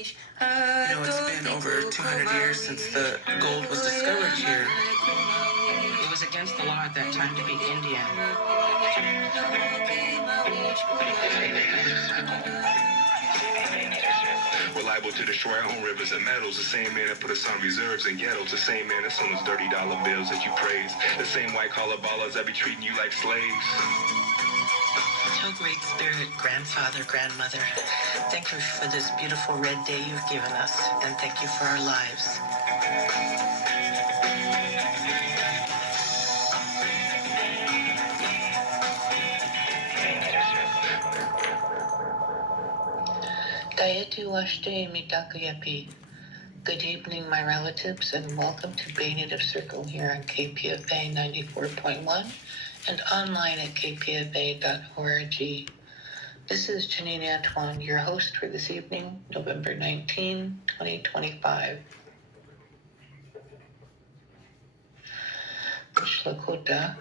It's been over 200 years since the gold was discovered here. It was against the law at that time to be Indian. We're liable to destroy our own rivers and meadows. The same man that put us on reserves and ghettos. The same man that sold us $30 bills that you praise. The same white collar ballers that be treating you like slaves. Tell Great Spirit, grandfather, grandmother, thank you for this beautiful red day you've given us, and thank you for our lives. Dayatu Washte Mitakuyapi. Good evening, my relatives, and welcome to Bay Native Circle here on KPFA 94.1 and online at kpfa.org. This is Janine Antoine, your host for this evening, November 19, 2025. Lakota,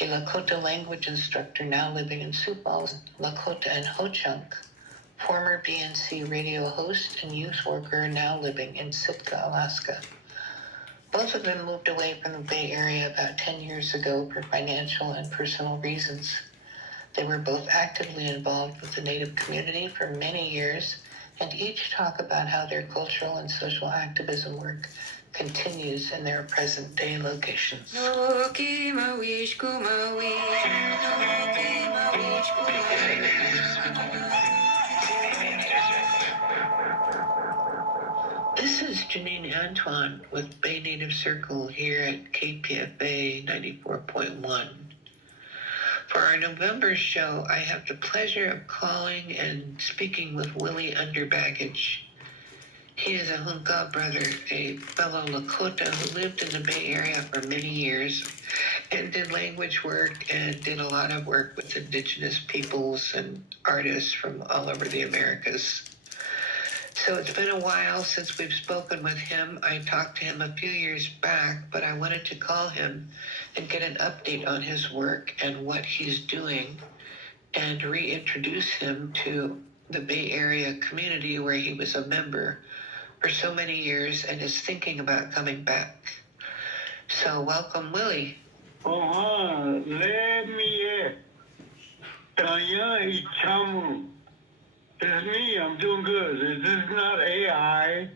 a Lakota language instructor now living in Sioux Falls, Lakota, and Ho-Chunk, former BNC radio host and youth worker now living in Sitka, Alaska. Both of them moved away from the Bay Area about 10 years ago for financial and personal reasons. They were both actively involved with the Native community for many years, and each talk about how their cultural and social activism work continues in their present-day locations. This is Janine Antoine with Bay Native Circle here at KPFA 94.1. For our November show, I have the pleasure of calling and speaking with Willie Underbaggage. He is a Hunka brother, a fellow Lakota who lived in the Bay Area for many years and did language work and did a lot of work with indigenous peoples and artists from all over the Americas. So it's been a while since we've spoken with him. I talked to him a few years back, but I wanted to call him and get an update on his work and what he's doing and reintroduce him to the Bay Area community where he was a member for so many years and is thinking about coming back. So welcome, Willie. Let me Tanya Ichamu. This is me. I'm doing good. This is not AI.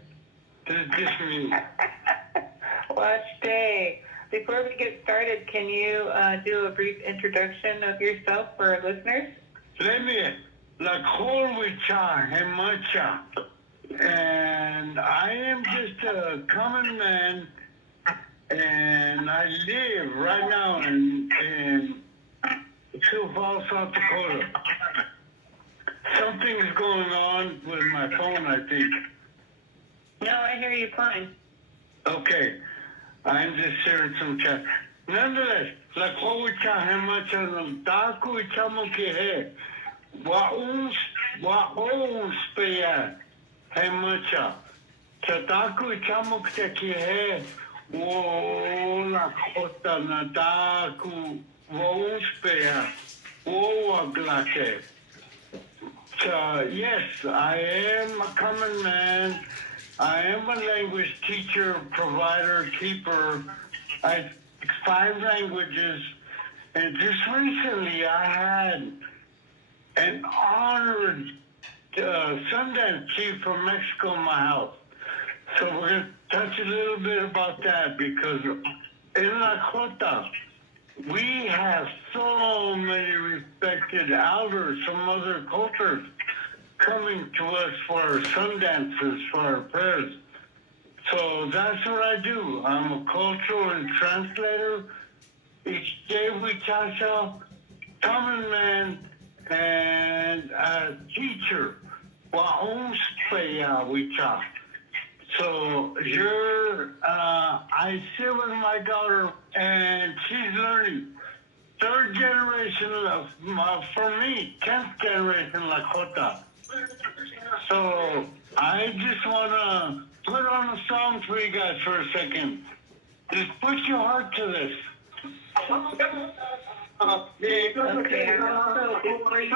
This is just me. Watch day. Before we get started, can you do a brief introduction of yourself for our listeners? Let me Lakota Hemacha. And I am just a common man, and I live right now in Sioux Falls, South Dakota. Something's going on with my phone, I think. No, I hear you fine. Okay. I'm just sharing some chat. Nonetheless, Lakota Hemacha Daku Chamuke Wauns Paya Hemacha Tataku Chamukte Kihe Wo Lakota Nadaku Wauns Paya Wo Aglake. Yes, I am a common man. I am a language teacher, provider, keeper. I speak 5 languages. And just recently I had an honored Sundance chief from Mexico in my house. So we're going to touch a little bit about that because in Lakota, we have so many respected elders from other cultures coming to us for our Sundances, for our prayers. So that's what I do. I'm a cultural and translator. Each day we tasha, common man, and a teacher. So I sit with my daughter, and she's learning. 3rd generation for me, 10th generation Lakota. So I just want to put on a song for you guys for a second. Just put your heart to this. Okay, and also before you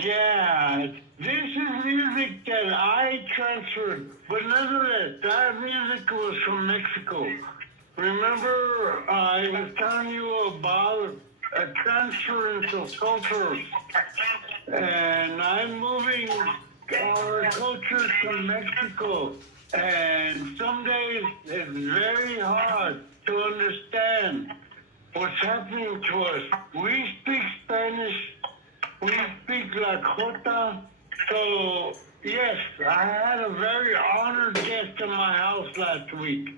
Yeah, this is music that I transferred, but nonetheless, that music was from Mexico. Remember, I was telling you about a transference of cultures, and I'm moving our culture to Mexico. And some days it's very hard to understand what's happening to us. We speak Spanish, we speak Lakota. So, yes, I had a very honored guest in my house last week.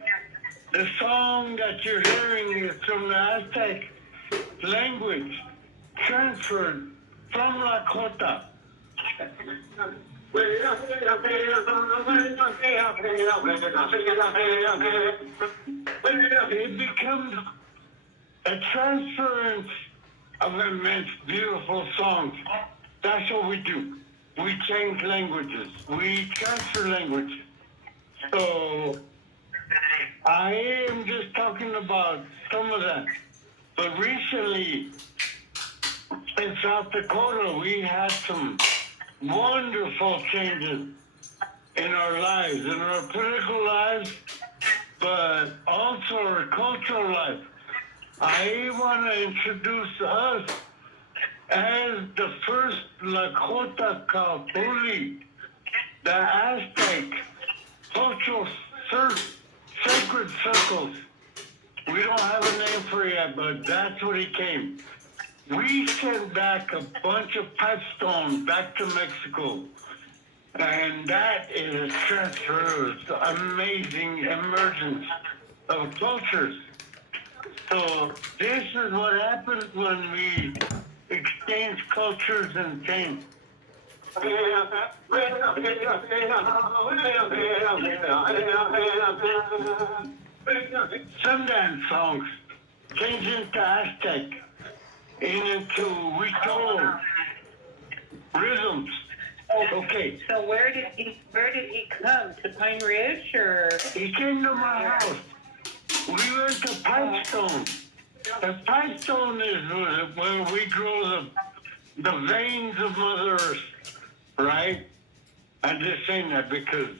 The song that you're hearing is from the Aztec language, transferred from Lakota. It becomes a transference of immense, beautiful songs. That's what we do. We change languages. We transfer languages. So I am just talking about some of that. But recently, in South Dakota, we had some wonderful changes in our lives, in our political lives, but also our cultural life. I want to introduce us as the first Lakota Kapuli, the Aztec cultural sacred circles. We don't have a name for it yet, but that's what he came. We sent back a bunch of pipestone back to Mexico. And that is a transfer, amazing emergence of cultures. So this is what happens when we exchange cultures and change. Sundance songs change into Aztec, into Huichol rhythms. Okay. So where did he come? To Pine Ridge or? He came to my house. We went to Pipestone. The Pipestone is where we grow the veins of Mother Earth, right? I'm just saying that because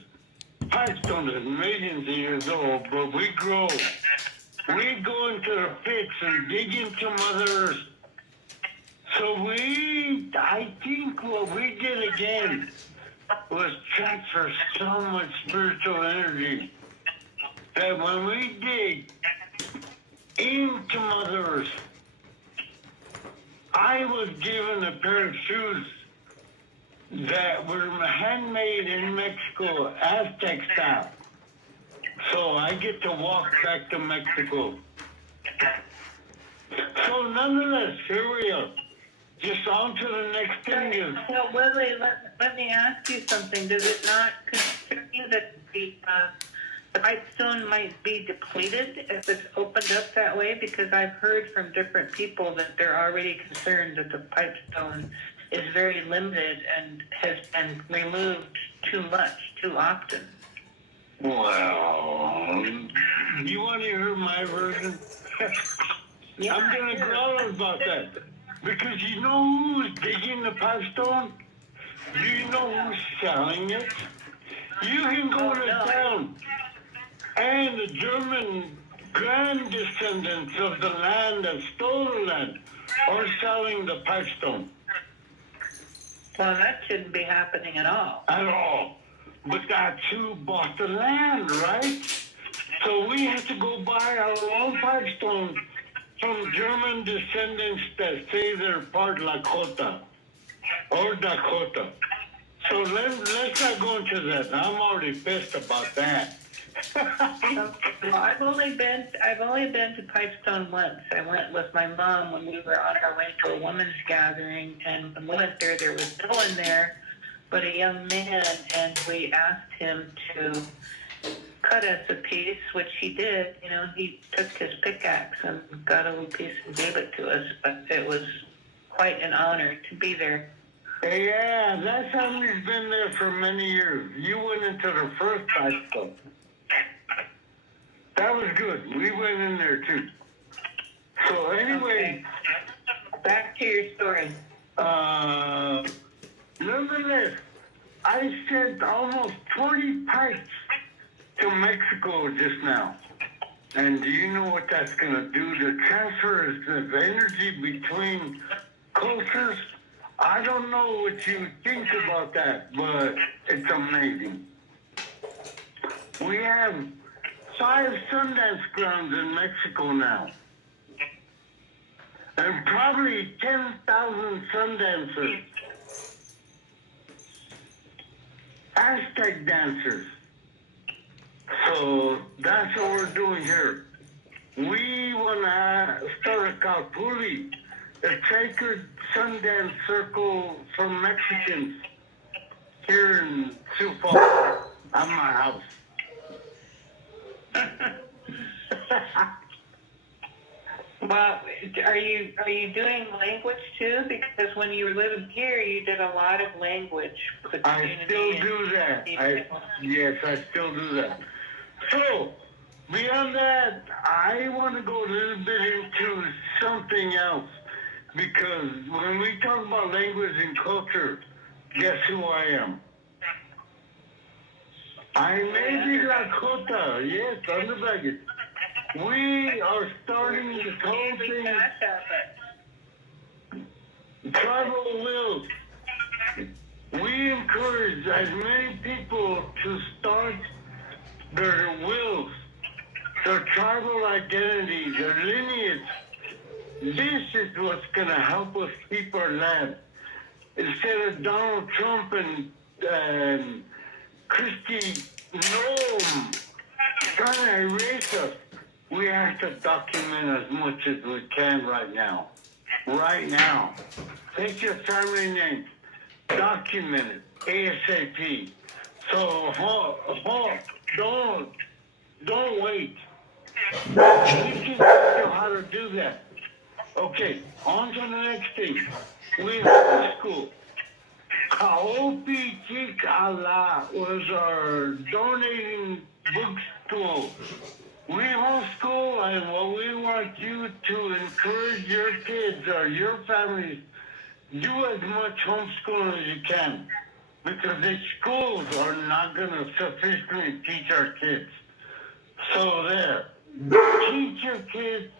Pipestone is millions of years old, but we go into the pits and dig into Mother Earth. So I think what we did again was transfer so much spiritual energy that when we dig into Mother Earth, I was given a pair of shoes that were handmade in Mexico, Aztec style. So I get to walk back to Mexico. So nonetheless, here we are. Just on to the next thing is... So, Willie, let me ask you something. Does it not concern you that the pipestone might be depleted if it's opened up that way? Because I've heard from different people that they're already concerned that the pipestone is very limited and has been removed too much, too often. Well, you want to hear my version? Yeah, I'm going to sure. growl about that. Because you know who's digging the pipestone? Do you know who's selling it? You can go to town, and the German grand descendants of the land that stole the land are selling the pipestone. Well, that shouldn't be happening at all. At all. But that's who bought the land, right? So we have to go buy our own pipestone from German descendants that say they're part Lakota or Dakota. So let's not go into that. I'm already pissed about that. Well, I've only been to Pipestone once. I went with my mom when we were on our way to a women's gathering, and when we went there was no one there but a young man, and we asked him to cut us a piece, which he did. You know, he took his pickaxe and got a little piece and gave it to us, but it was quite an honor to be there. Yeah, that family's been there for many years. You went into the first Pipestone. That was good. We went in there too. So anyway, Okay. Back to your story. Nonetheless, I sent almost 20 pipes to Mexico just now. And do you know what that's going to do? The transfers of energy between cultures. I don't know what you think about that, but it's amazing. We have 5 Sundance grounds in Mexico now. And probably 10,000 Sundancers. Aztec dancers. So that's what we're doing here. We want to start a Calpuli, a sacred Sundance circle for Mexicans here in Sioux Falls, at my house. Well, are you doing language too? Because when you were living here, you did a lot of language for the community. I still do that. Yes, I still do that. So, beyond that, I want to go a little bit into something else. Because when we talk about language and culture, guess who I am? I may be Lakota, yes, Underbaggage. We are starting this whole thing, tribal wills. We encourage as many people to start their wills, their tribal identity, their lineage. This is what's going to help us keep our land. Instead of Donald Trump and Christy Noam trying to erase us, we have to document as much as we can right now. Right now. Take your family name, document it ASAP. So don't wait. We can teach you how to do that. Okay, on to the next thing. We homeschool. Kaopi Tikala was our donating bookstore. We homeschool, and what we want you to encourage your kids or your families, do as much homeschooling as you can. Because the schools are not going to sufficiently teach our kids. So there, teach your kids.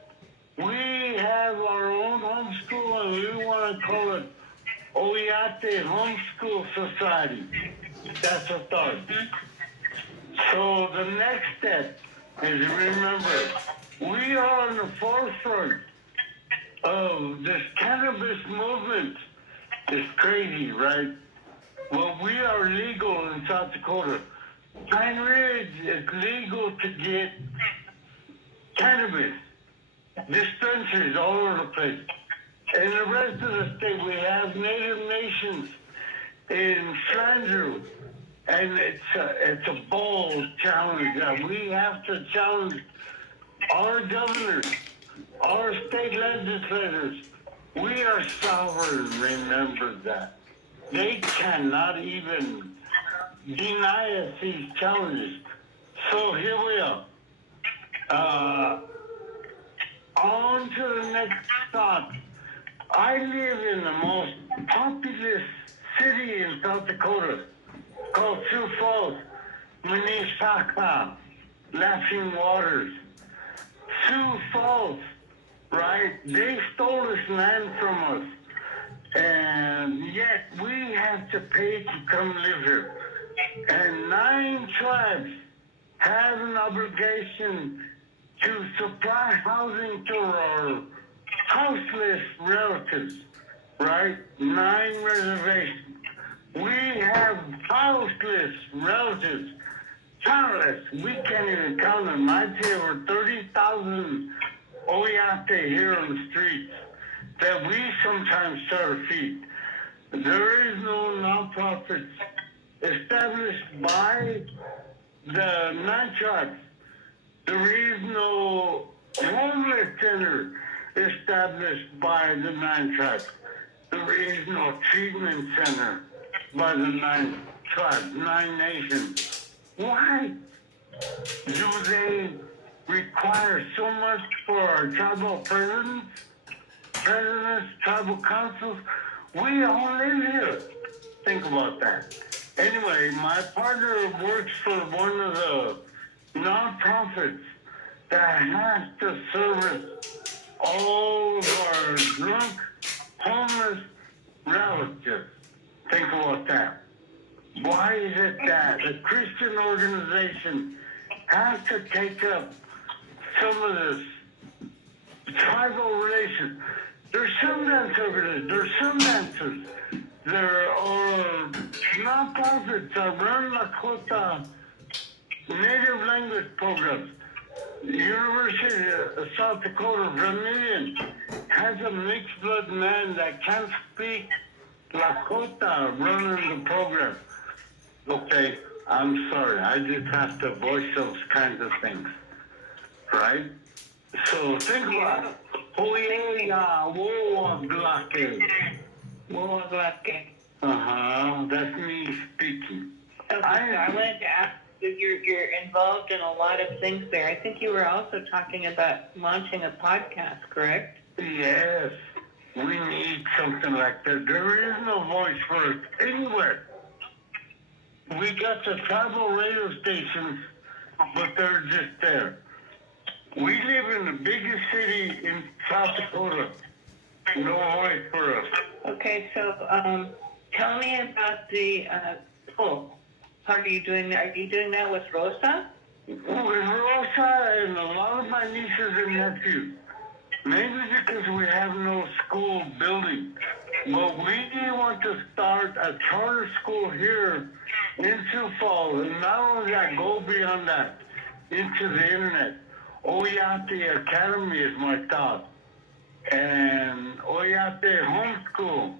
We have our own homeschool, and we want to call it Oyate Homeschool Society. That's a start. So the next step is, remember, we are on the forefront of this cannabis movement. It's crazy, right? Well, we are legal in South Dakota. Pine Ridge is legal to get cannabis. Dispensaries all over the place. In the rest of the state, we have Native Nations in Flandreau. And it's a bold challenge that we have to challenge our governors, our state legislators. We are sovereign, remember that. They cannot even deny us these challenges. So here we are. On to the next thought. I live in the most populous city in South Dakota called Sioux Falls, Mexika, Laughing Waters. Sioux Falls, right? They stole this land from us. And yet we have to pay to come live here. And 9 tribes have an obligation to supply housing to our houseless relatives, right? 9 reservations. We have houseless relatives countless. We can't even count them. I'd say over 30,000 Oyate here on the streets that we sometimes try to feed. There is no nonprofit established by the nine tribes. There is no homeless center established by the nine tribes. There is no treatment center by the nine tribes, nine nations. Why do they require so much for our tribal presidents, tribal councils? We all live here. Think about that. Anyway, my partner works for one of the nonprofits that has to service all of our drunk, homeless relatives. Think about that. Why is it that a Christian organization has to take up some of this tribal relations? There's some dance organizations, there's some dancers. There are nonprofits that run Lakota native language programs. The University of South Dakota, Vermilion, has a mixed blood man that can't speak Lakota running the program. Okay, I'm sorry, I just have to voice those kinds of things, right? So think about it. That's me speaking. Okay, so I wanted to ask you, you're involved in a lot of things there. I think you were also talking about launching a podcast, correct? Yes, we need something like that. There is no voice for us anywhere. We got the tribal radio stations, but they're just there. We live in the biggest city in South Dakota. No voice for us. Okay, so tell me about the poll. How are you doing that? Are you doing that with Rosa? With Rosa and a lot of my nieces and nephews. Maybe because we have no school building. But we want to start a charter school here in Sioux Falls. And not only that, go beyond that, into the internet. Oyate Academy is my thought. And Oyate Homeschool.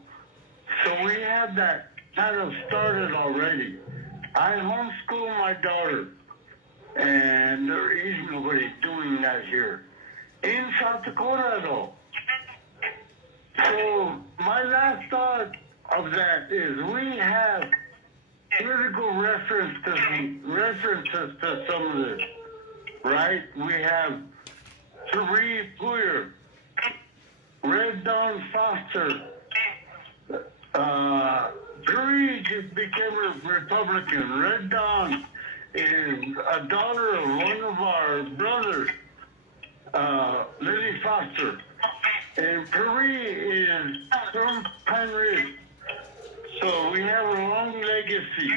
So we have that kind of started already. I homeschool my daughter. And there is nobody doing that here. In South Dakota, though. So my last thought of that is we have critical references to some of this, right? We have Therese Puyer, Red Dawn Foster. Therese just became a Republican. Red Dawn is a daughter of one of our brothers, Lily Foster. And Peru is from Pine Ridge. So we have a long legacy.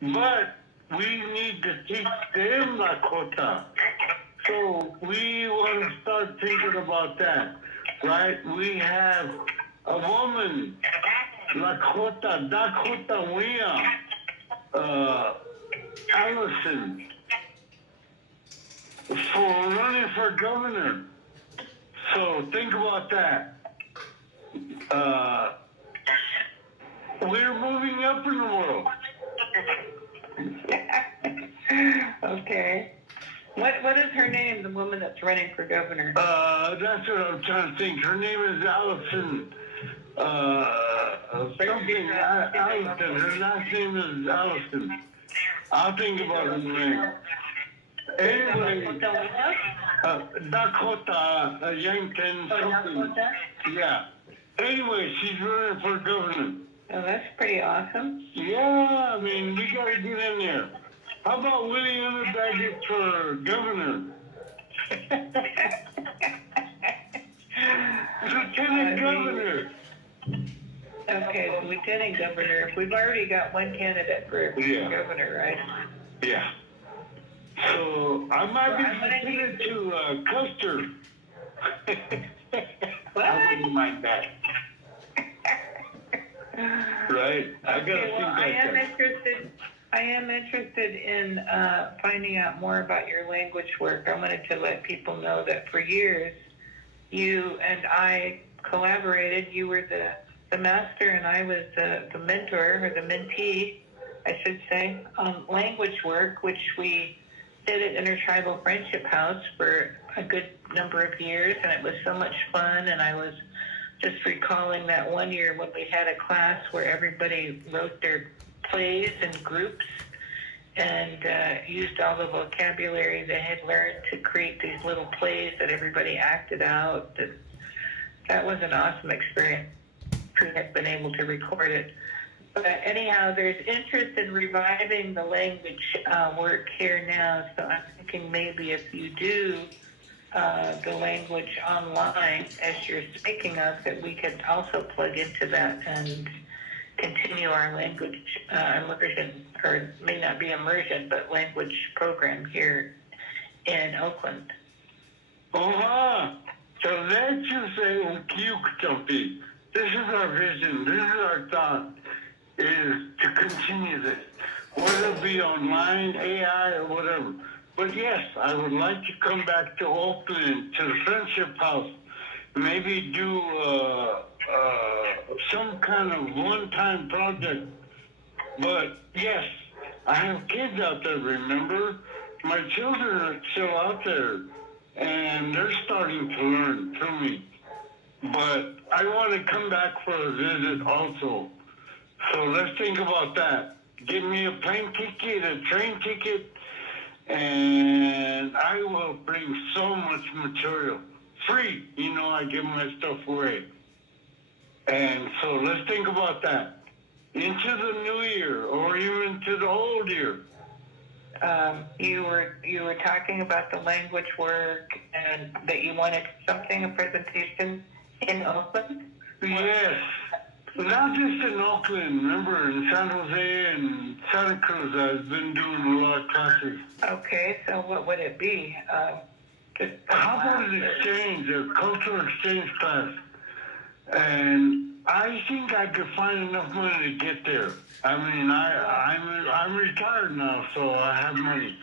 But we need to teach them Lakota. So we want to start thinking about that, right? We have a woman, Lakota, Dakota Wea, Allison, for running for governor. So think about that. We're moving up in the world. Okay. What is her name, the woman that's running for governor? That's what I'm trying to think. Her name is Allison. Something. Allison. Her last name is Allison. I'll think about her name. Anyway, Dakota Yankton, something. Yeah. Anyway, she's running for governor. Oh, that's pretty awesome. Yeah, I mean, we gotta get in there. How about Willie Underbaggage for governor? Lieutenant governor. Okay, lieutenant governor. We've already got one candidate for governor, right? Yeah. So I might be listening to Custer. What? I wouldn't mind that. Right? I gotta think I am like that. interested. I am interested in finding out more about your language work. I wanted to let people know that for years, you and I collaborated. You were the master, and I was the mentor, or the mentee, I should say, on language work, which we did at Intertribal Friendship House for a good number of years, and it was so much fun. And I was just recalling that one year when we had a class where everybody wrote their plays in groups and used all the vocabulary they had learned to create these little plays that everybody acted out. That was an awesome experience. We had been able to record it. But anyhow, there's interest in reviving the language work here now, so I'm thinking maybe if you do the language online, as you're speaking of, that we could also plug into that and continue our language immersion, or it may not be immersion, but language program here in Oakland. So let's just say Ukiuktampi. This is our vision, this is our thought, is to continue this, whether it be online, AI, or whatever. But yes, I would like to come back to Oakland, to the Friendship House, maybe do some kind of one-time project. But yes, I have kids out there, remember? My children are still out there, and they're starting to learn through me. But I want to come back for a visit also. So let's think about that. Give me a plane ticket, a train ticket, and I will bring so much material. Free, I give my stuff away. And so let's think about that. Into the new year, or even to the old year. You were talking about the language work and that you wanted a presentation in Oakland? Yes. Not just in Oakland. Remember, in San Jose and Santa Cruz, I've been doing a lot of classes. Okay, so what would it be? How about an exchange, a cultural exchange class? And I think I could find enough money to get there. I mean, I'm retired now, so I have money.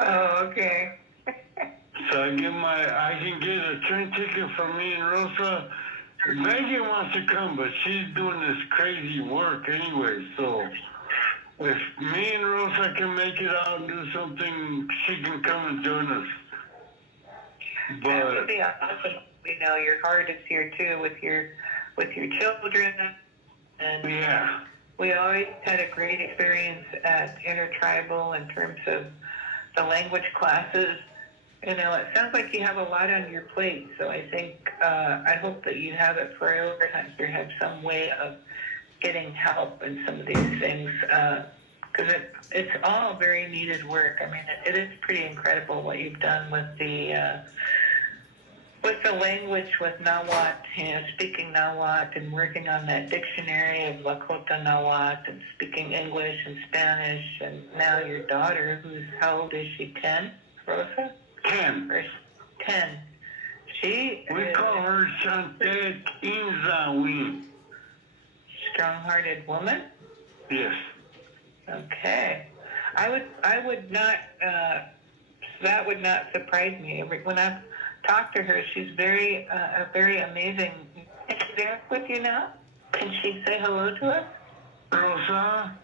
Oh, okay. So I can get a train ticket for me and Rosa. Megan wants to come, but she's doing this crazy work anyway. So if me and Rosa can make it out and do something, she can come and join us. But that would be awesome. Your heart is here too with your children, and yeah, we always had a great experience at Intertribal in terms of the language classes. It sounds like you have a lot on your plate, so I think, I hope that you have it prioritized or have some way of getting help in some of these things, because it's all very needed work. I mean, it is pretty incredible what you've done with the language with Nahuatl, speaking Nahuatl and working on that dictionary of Lakota Nahuatl and speaking English and Spanish, and now your daughter, how old is she, 10, Rosa? 10. 10. We call her Chantet Inzawi. Strong-hearted woman? Yes. Okay. I would not, that would not surprise me. When I've talked to her, she's very amazing. Is she there with you now? Can she say hello to us? Rosa,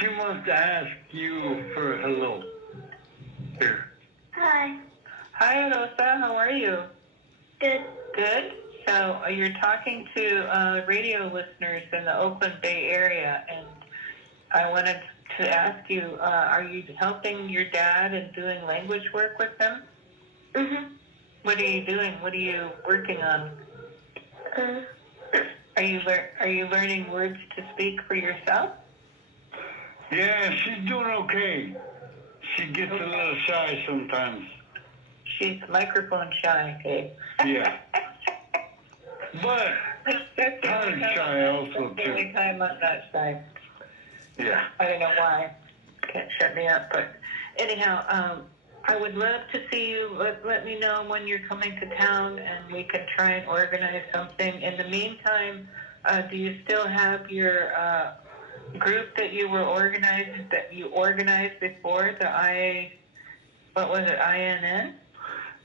she wants to ask you for hello. Here. Hi. Hi, Rosa. How are you? Good. Good. So you're talking to radio listeners in the Oakland Bay area, and I wanted to ask you, are you helping your dad and doing language work with them? Mhm. What are you doing? What are you working on? Are you learning words to speak for yourself? Yeah, she's doing okay. She gets a little shy sometimes. She's microphone shy, okay? Yeah. But tongue shy also the only too. time I'm not shy. Yeah. I don't know why. Can't shut me up, but anyhow, I would love to see you. Let me know when you're coming to town, and we can try and organize something. In the meantime, Do you still have your group that you organized before, the INN?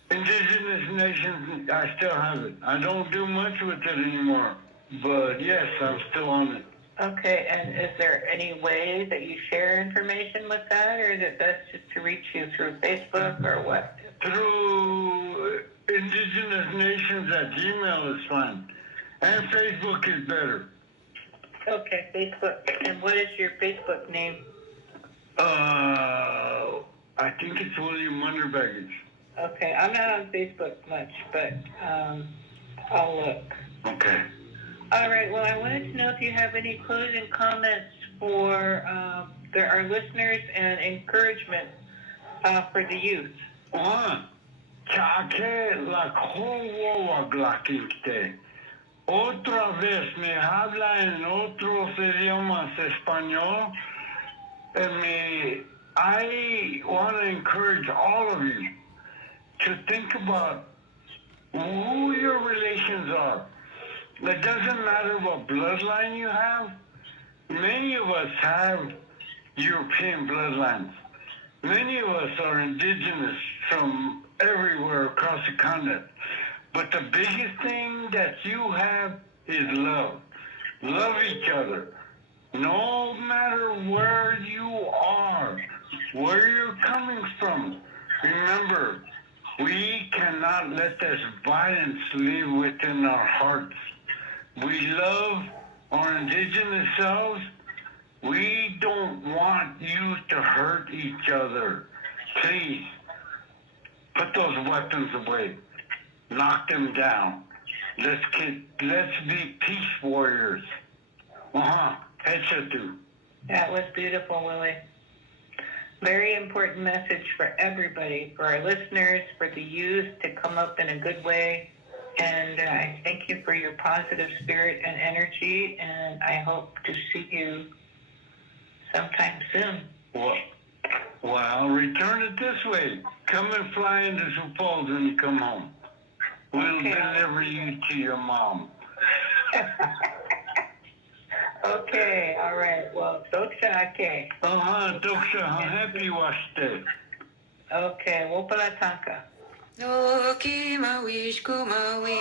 Indigenous Nations, I still have it. I don't do much with it anymore, but yes, I'm still on it. Okay, and is there any way that you share information with that, or is it best just to reach you through Facebook or what? Through Indigenous Nations at Gmail is fine. And Facebook is better. Okay, Facebook. And what is your Facebook name? I think it's William Underbaggage. Okay, I'm not on Facebook much, but I'll look. Okay. All right, well, I wanted to know if you have any closing comments for our listeners and encouragement for the youth. Chake la kowa glakiste. Otra vez me habla en otros idiomas español. I want to encourage all of you to think about who your relations are. It doesn't matter what bloodline you have. Many of us have European bloodlines. Many of us are indigenous from everywhere across the continent. But the biggest thing that you have is love. Love each other. No matter where you are, where you're coming from, remember, we cannot let this violence live within our hearts. We love our indigenous selves. We don't want you to hurt each other. Please, put those weapons away. Knock them down. Let's be peace warriors. Headshot. That was beautiful, Willie. Very important message for everybody, for our listeners, for the youth to come up in a good way. And I thank you for your positive spirit and energy, and I hope to see you sometime soon. Well, I'll return it this way. Come and fly into Sioux Falls when you come home. We'll deliver you to your mom. Okay, all right. Well, Doksha Ake. Doksha, happy waste. Okay, Wopalatanka. Oki mawish kumawish,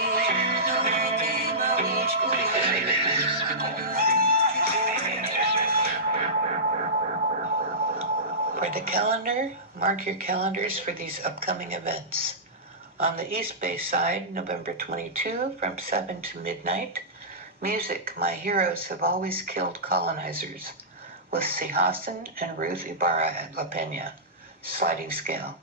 oki mawish For the calendar, mark your calendars for these upcoming events. On the East Bay side, November 22 from 7 to midnight, music, My Heroes Have Always Killed Colonizers, with Si Hassan and Ruth Ibarra at La Peña, sliding scale.